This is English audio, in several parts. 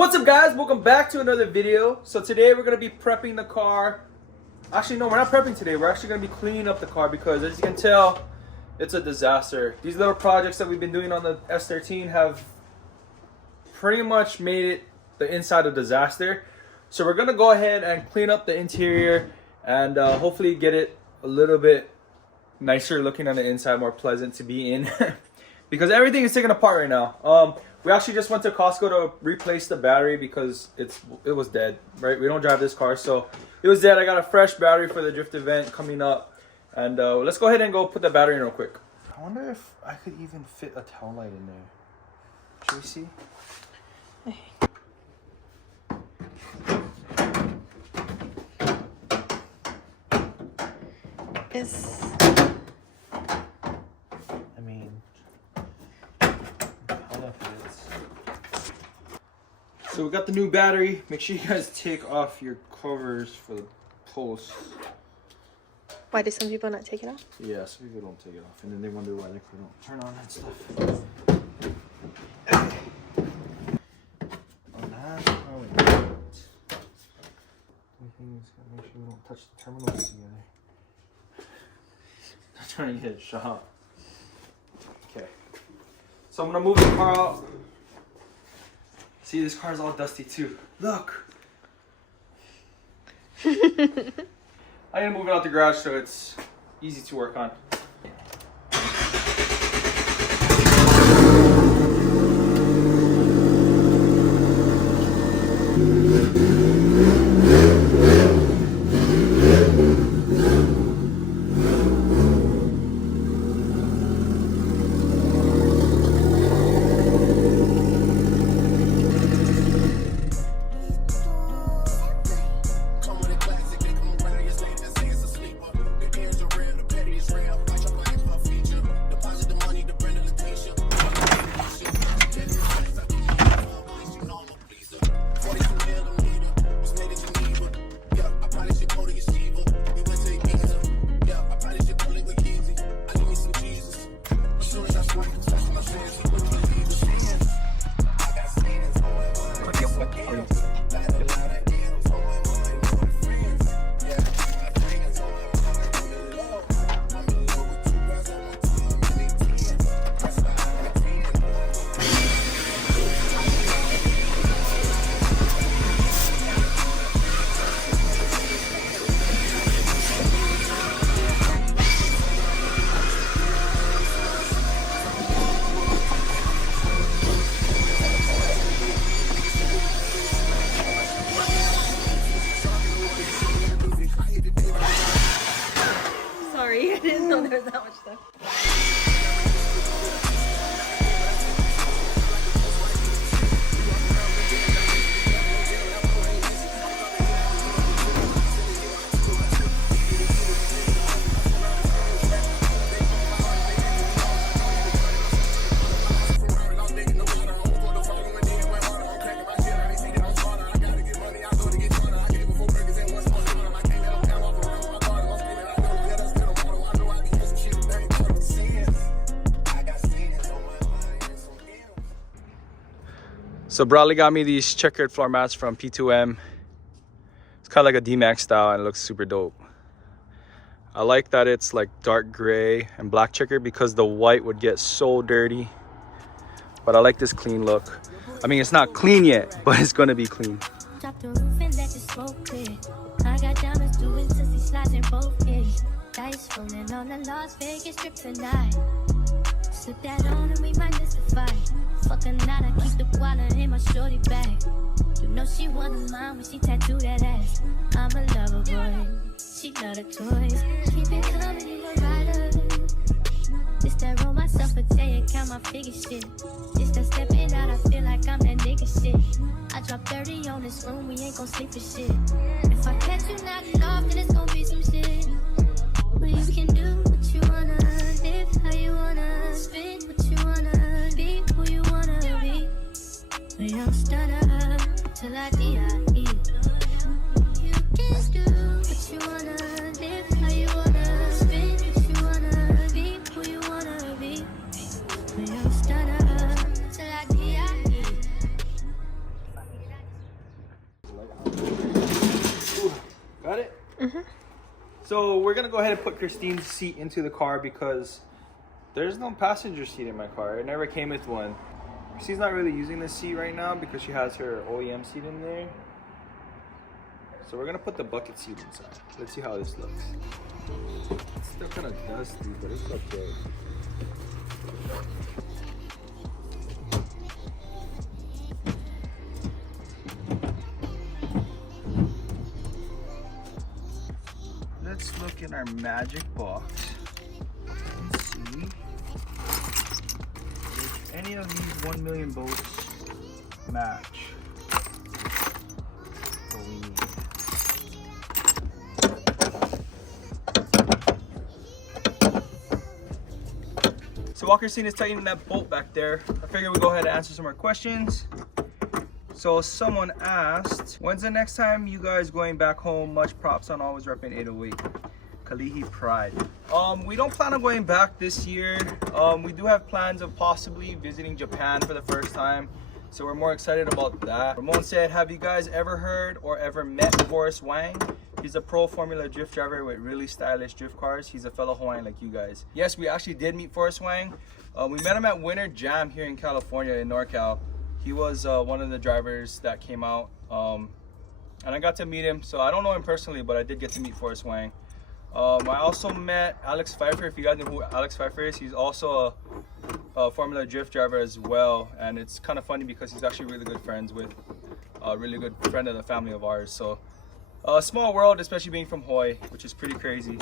What's up guys, welcome back to another video. So today we're going to be prepping the car. Actually no, we're not prepping today, we're actually going to be cleaning up the car because as you can tell, it's a disaster. These little projects that we've been doing on the S14 have pretty much made it the inside a disaster. So we're going to go ahead and clean up the interior and hopefully get it a little bit nicer looking on the inside, more pleasant to be in. Because everything is taken apart right now. We actually just went to Costco to replace the battery because it was dead, right? We don't drive this car, so it was dead. I got a fresh battery for the drift event coming up. And let's go ahead and go put the battery in real quick. I wonder if I could even fit a tail light in there. Should we see? So we got the new battery. Make sure you guys take off your covers for the posts. Why do some people not take it off? Yeah, some people don't take it off, and then they wonder why they don't turn on and stuff. On that, oh wait. Everything's gotta make sure we don't touch the terminals together. I'm trying to get it shot. Okay. So I'm gonna move the car out. See, this car's all dusty too. Look! I gotta move it out the garage so it's easy to work on. Sorry, I didn't know there was that much stuff. So Bradley got me these checkered floor mats from P2M. It's kind of like a D-Max style and it looks super dope. I like that it's like dark gray and black checkered because the white would get so dirty. But I like this clean look. I mean, it's not clean yet, but it's gonna be clean. Drop the roof and let the smoke clear. I got diamonds doing sissy slides in both ears. Dice rolling on the Las Vegas strip tonight. Slip that on and we might miss the fight. Fuck a night, I keep the guala in my shorty bag. You know she wasn't mine when she tattooed that ass. I'm a lover boy, she love the toys. Keep it coming in the rider. This that roll myself a day and count my figure shit. This that stepping out, I feel like I'm that nigga shit. I drop 30 on this room, we ain't gon' sleep for shit. If I catch you nodding off, then it's gon' be some shit. But you can do what you wanna, live how you wanna, spin what you wanna, be who you wanna be. We don't stutter till I die. You can do what you wanna, live how you wanna, spin what you wanna, be who you wanna be. We don't stutter till I die. So we're gonna go ahead and put Christine's seat into the car because there's no passenger seat in my car. It never came with one. Christine's not really using this seat right now because she has her OEM seat in there. So we're gonna put the bucket seat inside. Let's see how this looks. It's still kind of dusty, but it's okay. Let's look in our magic box and see if any of these 1 million bolts match what we need. So while Christine is tightening that bolt back there, I figured we'd go ahead and answer some more questions. So someone asked, when's the next time you guys going back home? Much props on always repping 808. Kalihi Pride. We don't plan on going back this year. We do have plans of possibly visiting Japan for the first time. So we're more excited about that. Ramon said, have you guys ever heard or ever met Forrest Wang? He's a pro Formula drift driver with really stylish drift cars. He's a fellow Hawaiian like you guys. Yes, we actually did meet Forrest Wang. We met him at Winter Jam here in California in NorCal. He was one of the drivers that came out, and I got to meet him. So I don't know him personally, but I did get to meet Forrest Wang. I also met Alex Pfeiffer. If you guys know who Alex Pfeiffer is, he's also a Formula Drift driver as well. And it's kind of funny because he's actually really good friends with a really good friend of the family of ours. So a small world, especially being from Hawaii, which is pretty crazy.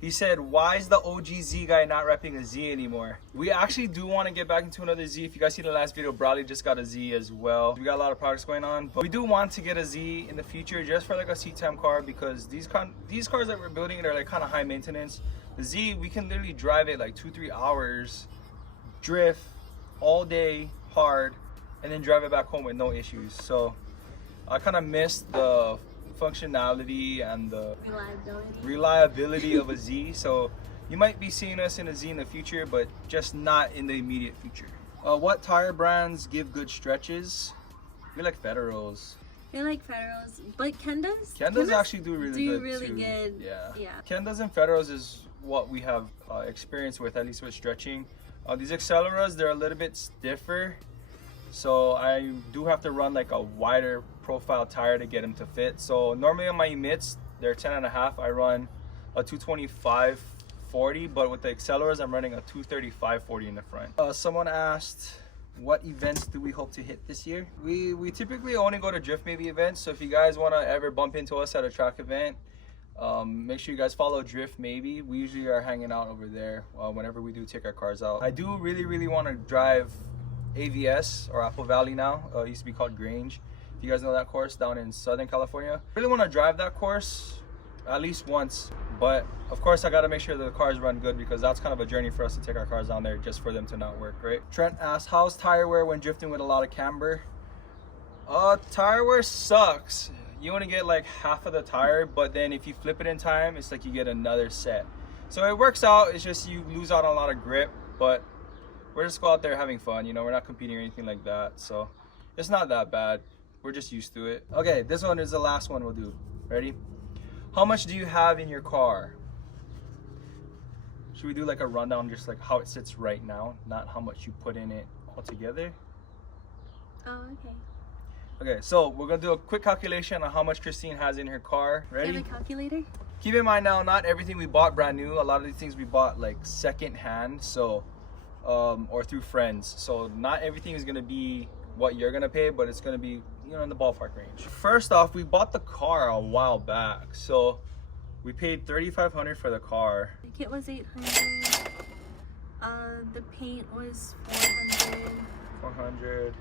He said, why is the OG Z guy not repping a Z anymore? We actually do want to get back into another Z. If you guys see the last video, Bradley just got a Z as well. We got a lot of projects going on, but we do want to get a Z in the future just for like a C-Time car because these cars that we're building are like kind of high maintenance. The Z, we can literally drive it like 2-3 hours, drift all day hard, and then drive it back home with no issues. So I kind of missed the functionality and the reliability of a Z. So you might be seeing us in a Z in the future, but just not in the immediate future. What tire brands give good stretches? We like Federals. I like Federals, but Kendas actually do really good. Yeah. Kendas and Federals is what we have experience with, at least with stretching. These Acceleras, they're a little bit stiffer, so I do have to run like a wider profile tire to get them to fit. So normally on my emits, they're 10.5. I run a 225/40, but with the Acceleras, I'm running a 235/40 in the front. Someone asked, what events do we hope to hit this year? We typically only go to Drift Maybe events, so if you guys want to ever bump into us at a track event, make sure you guys follow Drift Maybe. We usually are hanging out over there whenever we do take our cars out. I do really want to drive AVS, or Apple Valley now. It used to be called Grange. If you guys know that course down in Southern California. I really want to drive that course at least once, but of course I got to make sure that the cars run good because that's kind of a journey for us to take our cars down there just for them to not work, right? Trent asked, how's tire wear when drifting with a lot of camber? Tire wear sucks. You only get like half of the tire, but then if you flip it in time, it's like you get another set. So it works out. It's just you lose out on a lot of grip, but we're just go out there having fun, you know, we're not competing or anything like that. So it's not that bad. We're just used to it. Okay, this one is the last one we'll do. Ready? How much do you have in your car? Should we do like a rundown, just like how it sits right now, not how much you put in it altogether? Oh, okay. Okay, so we're gonna do a quick calculation on how much Christine has in her car. Ready? Do you have a calculator? Keep in mind now, not everything we bought brand new. A lot of these things we bought like second hand, so or through friends. So not everything is gonna be what you're gonna pay, but it's gonna be, you know, in the ballpark range. First off, we bought the car a while back, so we paid $3,500 for the car. The kit was $800. The paint was $400. 400.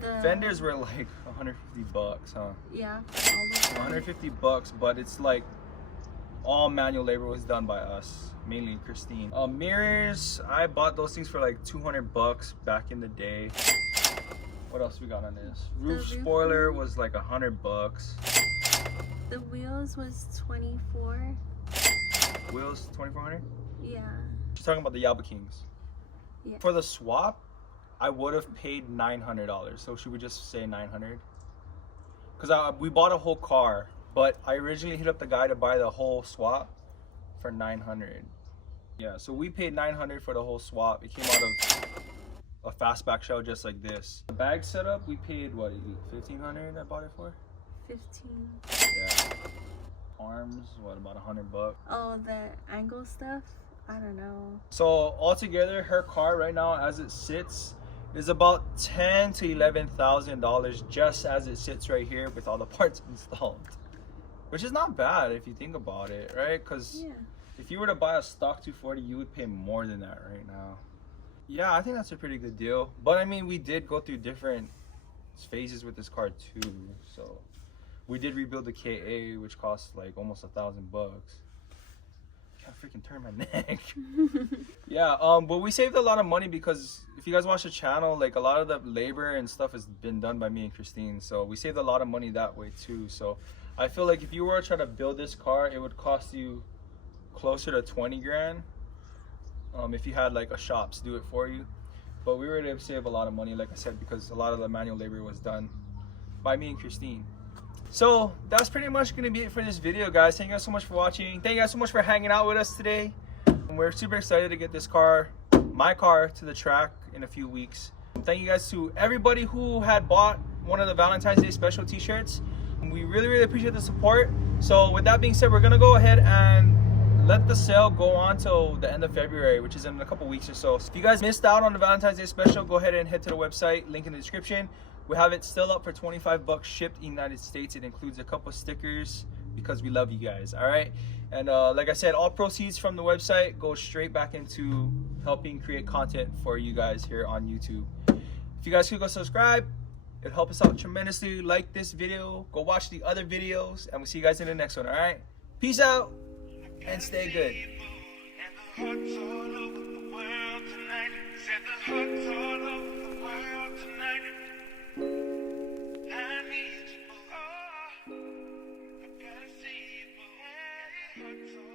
The Fenders were like 150 bucks, huh? Yeah, all the 150 bucks, but it's like all manual labor was done by us, mainly Christine. Mirrors, I bought those things for like 200 bucks back in the day. What else we got on this? Roof spoiler was like 100 bucks. The wheels was 24. Wheels 2,400? Yeah. She's talking about the Yaba Kings. Yeah. For the swap, I would have paid $900. So should we just say 900? Because we bought a whole car, but I originally hit up the guy to buy the whole swap, for 900. Yeah, so we paid 900 for the whole swap. It came out of a fastback shell just like this. The bag setup, we paid what, 1,500 I bought it for? 15. Yeah. Arms, what, about $100? Oh, the angle stuff? I don't know. So altogether, her car right now, as it sits, is about $10,000 to $11,000 just as it sits right here with all the parts installed, which is not bad if you think about it, right? Because Yeah. if you were to buy a stock 240, you would pay more than that right now. Yeah, I think that's a pretty good deal. But I mean, we did go through different phases with this car too. So we did rebuild the KA, which cost like almost $1,000. Can't freaking turn my neck. Yeah, but we saved a lot of money because if you guys watch the channel, like a lot of the labor and stuff has been done by me and Christine. So we saved a lot of money that way too. So I feel like if you were to try to build this car, it would cost you closer to 20 grand if you had like a shops do it for you. But we were able to save a lot of money, like I said, because a lot of the manual labor was done by me and Christine. So that's pretty much gonna be it for this video, guys. Thank you guys so much for watching. Thank you guys so much for hanging out with us today. And we're super excited to get this car, my car, to the track in a few weeks. Thank you guys to everybody who had bought one of the Valentine's Day special t-shirts. We really appreciate the support. So with that being said, we're gonna go ahead and let the sale go on till the end of February, which is in a couple weeks or so. So if you guys missed out on the Valentine's Day special, go ahead and head to the website, link in the description. We have it still up for 25 bucks shipped in the United States. It includes a couple stickers because we love you guys, all right? And like I said, all proceeds from the website go straight back into helping create content for you guys here on YouTube. If you guys could go subscribe, it'd help us out tremendously. Like this video, go watch the other videos, and we'll see you guys in the next one, all right? Peace out and stay good. I need you, oh, I gotta see you, oh,